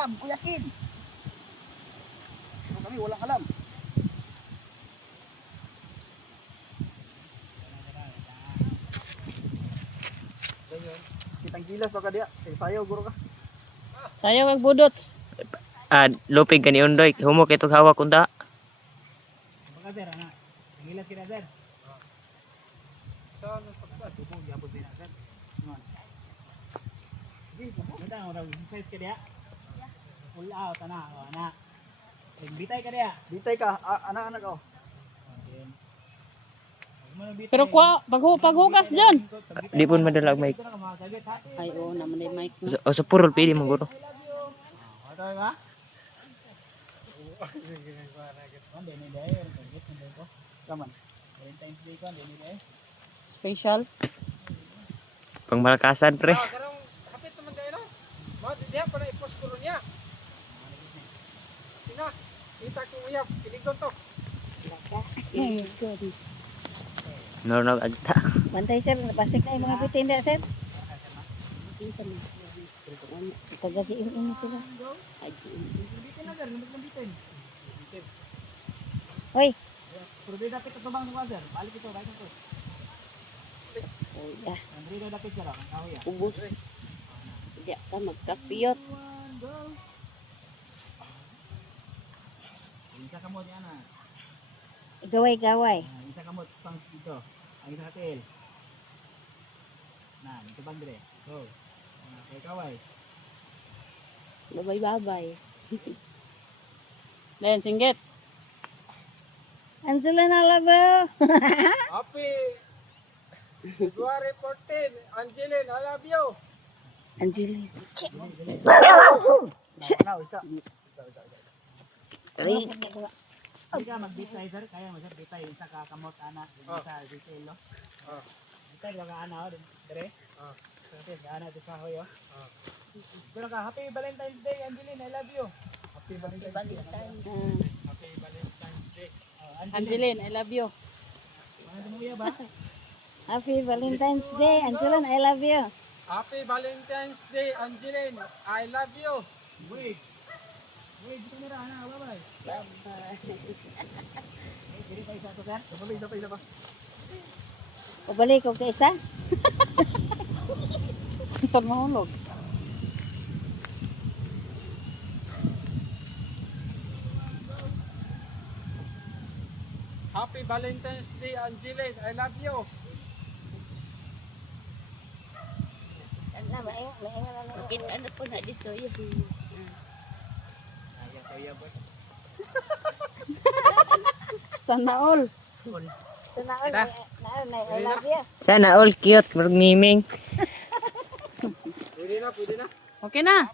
alam, Kuya Kin. Pero kami walang alam. Kitang gilas baka dia. Sayaw guro ka. Sayo kag budots. Lupig ka ni Undoy. Humok itong hawak kunda. Baka sir, ana. Gilas kita sir. Saan pagkat tubog yapon din sir. Non. Kita ora size ka dia. Full out ana, ana. Bitay ka dia. Bitay ka, anak-anak oh. Pero paghukas dyan. Di pun madalag mic. Ay, oo naman yung mic mo. O sa purol pili mo guro. Special. Pang malakasan pre. Karong hapit naman kayo no? Mo diya para i-post ko niya. Tina, kita ko uyab, kinigon to. Normal agta. Bantay sir, pasik na yung mga bitin na sir. Kagasiin ini sila. Hoy. Pwede dapat katubang sa sir. Balik ito, balik ito. Oh, Andre dapat sir, ang kahoy ah. Ubus. Hindi ka magkapiyot. Isa ka mo diyan ah. Gaway-gaway. Isa ka mo pang dito. Ang isa katil. Na, ito bang dire. Go. Kay kaway. Babay-babay. Then, singgit. Angela na labo. Happy February 14, Angeline, I love you. Angeli. Na, isa. Ring. Hindi ka mag-bitay sir, kaya mo sir bitay isa ka kamot ana, isa detail no. Bitay ka ana o dire. Kasi ana to sa hoyo. Pero ka happy Valentine's Day Angeline, I love you. Happy Valentine's Day. Happy Valentine's Day. Angeline, I love you. Ano mo ya ba? Happy Valentine's Day, Angela, I love you. Happy Valentine's Day, Angeline, I love you. Wait. Wait, dito na ana, bye-bye. Dili pa isa to sir. Isa pa. Pabalik ko kay isa. Ito mahulog. Happy Valentine's Day, Angeline, I love you. Na ba Bakit ano po na dito yun? Sana all. I love you. Sana all cute. Marag miming. Pwede na. Okay na.